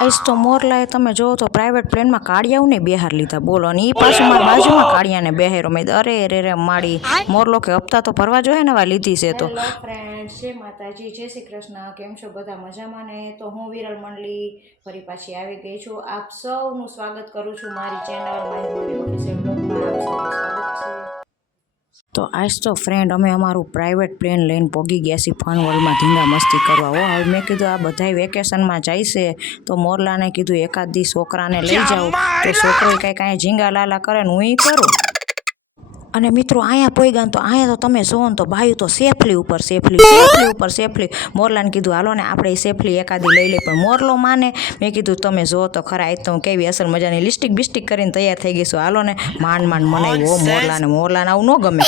Ice તો મોરલાએ તમે જોવો તો પ્રાઇવેટ પ્લેનમાં કાળિયાઓને બેહાર લીધા. બોલો, અને એ પાછું મારા બાજુમાં કાળિયાને બેહારો મેં અરે અરે રે માડી મોરલો કે હપ્તા તો ભરવા જોઈએ ને વા લીધી છે તો. ફ્રેન્ડ જય માતાજી. જય શ્રી કૃષ્ણ. કેમ છો બધા મજામાં ને? તો હું વિરલ મંડલી ફરી પાછી આવી ગઈ છું. આપ સૌનું સ્વાગત કરું છું મારી ચેનલ મારી બ્લોગમાં આપ સૌનું સ્વાગત છે. તો આજ તો ફ્રેન્ડ અમે અમારું પ્રાઇવેટ પ્લેન લઈને પોગી ગયા છીએ ફનવર્લ્ડમાં ધીંગા મસ્તી કરવા. હો હવે મેં કીધું આ બધાય વેકેશનમાં જાય છે તો મોરલાને કીધું એકાદ દી છોકરાને લઈ જાઉં તો છોકરો કાંઈ કાંઈ ઝીંગા લાલા કરે ને હું કરું. અને મિત્રો, અહીંયા પોઈગા ને તો, અહીંયા તો તમે જોવો ને તો ભાઈ તો સેફલી ઉપર સેફલી સેફલી ઉપર સેફલી મોરલાને કીધું, હાલો ને, આપણે સેફલી એકાદી લઈ લઈ પણ મોરલો માને. મેં કીધું, તમે જો તો ખરા એ તો હું કેવી અસર મજાની લિસ્ટિક બિસ્ટિક કરીને તૈયાર થઈ ગઈ છું. હાલો ને, માંડ માંડ મનાવ્યો મોરલાને. મોરલાને આવું ન ગમે.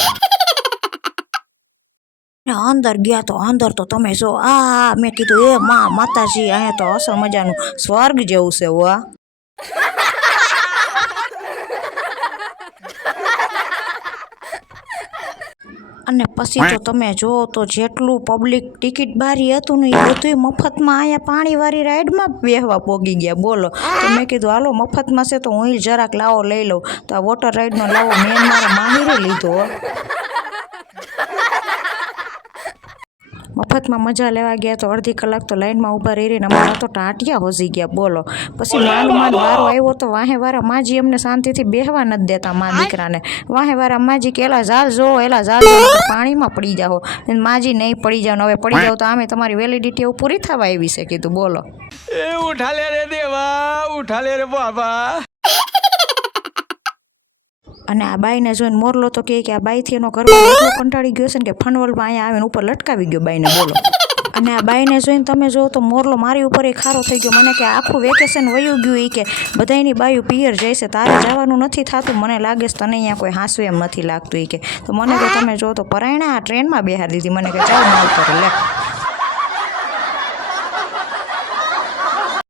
ને અંદર ગયા તો, અંદર તો તમે જો, આ મેં કીધું, એ માં, માતાજી, અહીંયા તો અસર મજાનું સ્વર્ગ જેવું છે વા અને પછી તો તમે જો તો જેટલું પબ્લિક ટિકિટ બારી હતું ને એ બધું મફતમાં અહીંયા પાણીવાળી રાઈડમાં બેહવા પોગી ગયા. બોલો. તો મેં કીધું, હાલો, મફતમાં છે તો હું જરાક લાવો, લઈ લઉં. તો આ વોટર રાઈડનો લાવો, મેં મારા માહિરે લીધો હો. મફતમાં મજા લેવા ગયા તો અડધી કલાક તો લાઇનમાં ઊભા રહી રહીને અમારા તો ટાંટિયા હોજી ગયા બોલો. પછી માંડ માંડ વારો આવ્યો તો વાહે વારા માજી અમને શાંતિથી બેહવા નથી દેતા મા દીકરાને. વાહે વારા માજી કે એલા ઝાલ જો એલા ઝાલ પાણીમાં પડી જાઓ. માજી નહીં પડી જાઓ હવે પડી જાઓ તો આમે તમારી વેલિડિટી એવું પૂરી થવા આવી છે કીધું બોલો. એ ઉઠાલે રે દેવા ઉઠાલે રે બાબા! અને આ બાઈને જોઈને મોરલો તો કહે કે આ બાઈથી એનો ઘરવાળો એટલો કંટાળી ગયો છે ને કે ફનવલમાં અહીંયા આવીને ઉપર લટકાવી ગયો બાઈને, બોલો. અને આ બાઈને જોઈને તમે જો તો મોરલો મારી ઉપર એ ખારો થઈ ગયો. મને કે આખું વેકેશન વયું ગયું એ કે બધાયની બાયું પિયર જાય છે, તારે જવાનું નથી થતું, મને લાગે છે તને અહીંયા કોઈ હાંસવું એમ નથી લાગતું એ કે. તો મને કે તમે જો તો પરાયણા આ ટ્રેનમાં બેહાર દીધી. મને કે ચાલ માલ પર લે.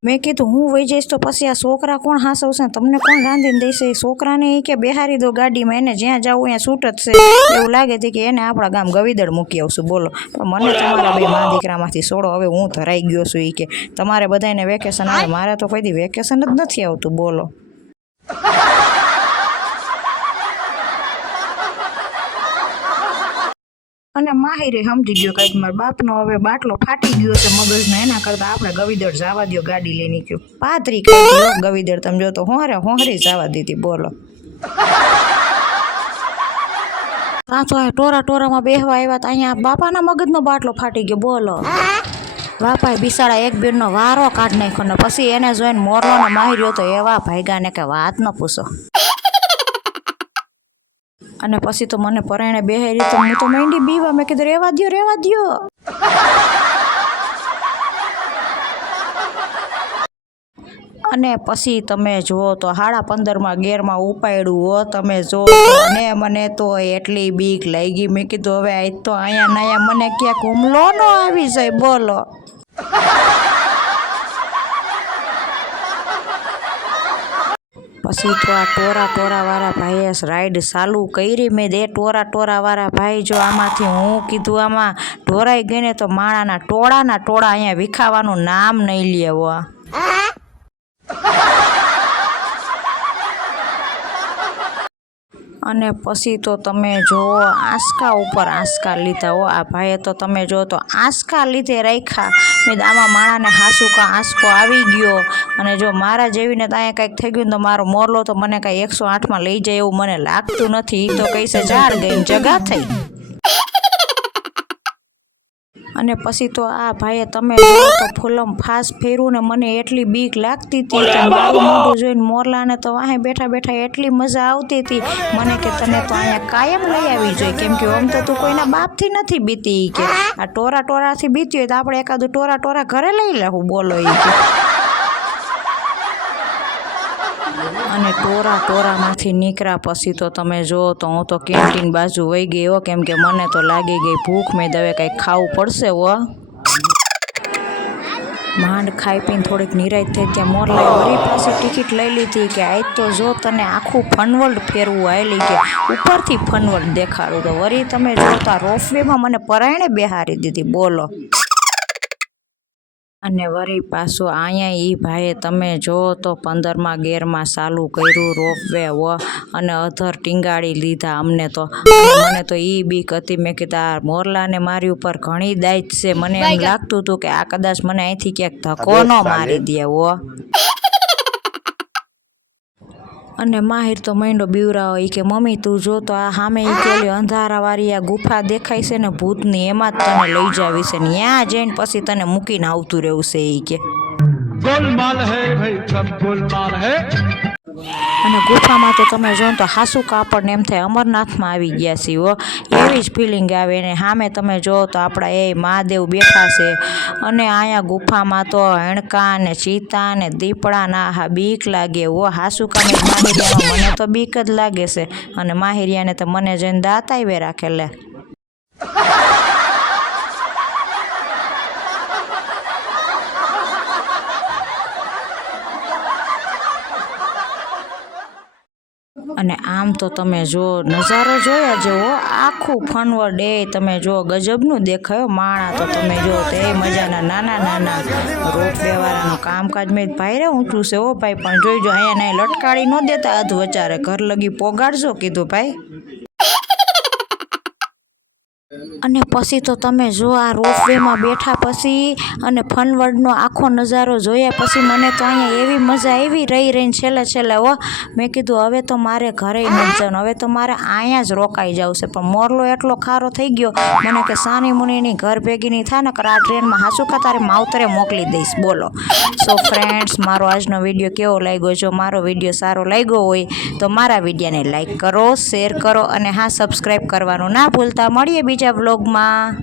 મેં કીધું, હું વહી જઈશ તો પછી આ છોકરા કોણ હાંસવશે? તમને કોણ રાંધીને દેશે? છોકરાને એ કે બેહારી દો ગાડીમાં, એને જ્યાં જવું ત્યાં છૂટ જ છે. એવું લાગે છે કે એને આપણા ગામ ગવિદળ મૂકી આવશું. બોલો, પણ મને તમારા બે મા દીકરામાંથી છોડો, હવે હું ધરાઈ ગયો છું એ કે. તમારે બધાને વેકેશન આવે, મારે તો કોઈ દી વેકેશન જ નથી આવતું. બોલો. અને માહિરે સમજી ગયો કંઈક મારા બાપનો હવે બાટલો ફાટી ગયો છે મગજનો, એના કરતાં આપણે ગવિદળ જવા દો ગાડી લઈને ગયો. પાતરી ગવિદર તમે જો તો હોરે હોરી જવા દીધી, બોલો. તો ટોરા ટોરામાં બેહવા આવ્યા તો અહીંયા બાપાના મગજનો બાટલો ફાટી ગયો, બોલો. બાપાએ બિસાડા એક બેનનો વારો કાઢ નાખ્યો ને પછી એને જોઈને મોરલોને માર્યો તો એવા ભાઈગાને કે વાત ન પૂછો. અને પછી તો મને પરાયણે બેહારી તો હું તો મેંડી બીવા. મેં કીધું, રેવા દ્યો, રેવા દો અને પછી તમે જુઓ તો હાડા પંદરમાં ગેરમાં ઉપાડ્યું હો. તમે જો ને મને તો એટલી બીક લાગી. મેં કીધું, હવે આજ તો અહીંયા નાયા. મને ક્યાંક હુમલો ન આવી જાય. બોલો. પછી તો આ ટોરા ટોરાવાળા ભાઈએ રાઈડ ચાલુ કરી મેં દે ટોરા ટોરાવાળા ભાઈ જો આમાંથી હું કીધું આમાં ઢોરાઈ ગઈને તો માણાના ટોળાના ટોળા અહીંયા વિખાવાનું નામ નહીં લેવો અને પછી તો તમે જો આંસકા ઉપર આંસકા લીધા. હો આ ભાઈએ તો તમે જો તો આંસકા લીધે રાખ્યા. મેં આમાં માણાને હાસુ કા આંસકો આવી ગયો. અને જો મારા જેવીને તો અહીંયા કંઈક થઈ ગયું તો મારો મોરલો તો મને કાંઈ એકસો આઠમાં લઈ જાય એવું મને લાગતું નથી. તો કહીશે ઝાડ ગઈ જગા થઈ. અને પછી તો આ ભાઈએ તમે તો ફૂલમ ફાસ ફેર્યું ને મને એટલી બીક લાગતી હતી કે મારું મોઢું જોઈને મોરલાને તો અહીં બેઠા બેઠા એટલી મજા આવતી હતી. મને કે તને તો અહીંયા કાયમ લઈ આવી જોઈએ. કેમ કે આમ તો તું કોઈના બાપથી નથી બીતી કે. આ ટોરા ટોરાથી બીતી હોય તો આપણે એકાદું ટોરા ટોરા ઘરે લઈ લેવું બોલો ઈ કે અને ટોરા ટોરામાંથી નીકળ્યા પછી તો તમે જો તો હું તો કેન્ટીન બાજુ વહી ગઈ હો, કેમ કે મને તો લાગી ગઈ ભૂખ, મેં દવે કંઈક ખાવું પડશે હો. માંડ ખાઈ પીને થોડીક નિરાશ થઈ ત્યાં મોરલાએ વળી પાસે ટિકિટ લઈ લીધી કે આજ તો જો તને આખું ફનવર્લ્ડ ફેરવું આવેલી કે ઉપરથી ફનવર્લ્ડ દેખાડું તો વળી તમે જોતા રોફવેમાં મને પરાયણે બેહારી દીધી, બોલો. અને વળી પાછું અહીંયા એ ભાઈએ તમે જો તો પંદરમાં ગેરમાં ચાલુ કર્યું રોપવે વ અને અધર ટીંગાડી લીધા અમને તો. મને તો એ બીક હતી. મેં કીધા મોરલાને મારી ઉપર ઘણી દાયત છે. મને એમ લાગતું હતું કે આ કદાચ મને અહીંથી ક્યાંક ધક્કો ન મારી દે હો અને માહિર તો માંડો બીવરાવો એ કે, મમ્મી, તું જો તો આ સામે એ પેલી અંધારાવાળી આ ગુફા દેખાય છે ને ભૂતની, એમાં જ તને લઈ જાવી છે ને ત્યાં જઈને પછી તને મૂકીને આવતું રહેવું છે એ કે. ગોલમાલ હે ભાઈ, ગોલમાલ હે. અને ગુફામાં તો તમે જો તો હાસુ કાપડ એમ થાય અમરનાથમાં આવી ગયા છીએ એવી જ ફિલિંગ આવે ને સામે તમે જો તો આપણા એ મહાદેવ બેઠા છે. અને અહીંયા ગુફામાં તો હણકા ને ચીતા ને દીપડા ના હા બીક લાગે ઓ હાસુ કામે માહિરિયામાં મને તો બીક જ લાગે છે. અને માહિરિયાને તો મને જઈને દાંત આવે અને આમ તો તમે જો નજારો જોયા જેવો આખું ફનવર ડે તમે જો ગજબનું દેખાયો, માણા તો તમે જો તે મજાના નાના નાના રોપ વાળાનું કામકાજ મેં ભાઈ રે ઊંચું છે ઓ ભાઈ, પણ જોઈજો, અહીંયા નહીં લટકાળી ન દેતા અધ વચારે ઘર લગી પોગાડજો, કીધું ભાઈ. અને પછી તો તમે જો આ રોપવેમાં બેઠા પછી અને ફનવર્ડનો આખો નજારો જોયા પછી મને તો અહીંયા એવી મજા આવી રહી રહીને છેલ્લે છેલ્લે હો, મેં કીધું, હવે તો મારે ઘરે નથી જવાનું, હવે તો મારે અહીંયા જ રોકાઈ જવું છે. પણ મોરલો એટલો ખારો થઈ ગયો, મને કે, સાની મુનિની ઘર ભેગી થાય ને કર આ ટ્રેનમાં હાસુ કા, તારે માવતરે મોકલી દઈશ. બોલો. સો ફ્રેન્ડ્સ મારો આજનો વીડિયો કેવો લાગ્યો? જો મારો વીડિયો સારો લાગ્યો હોય, તો મારા વિડીયોને લાઈક કરો શેર કરો અને હા સબસ્ક્રાઈબ કરવાનું ના ભૂલતા. મળીએ બીજા બ્લોગમાં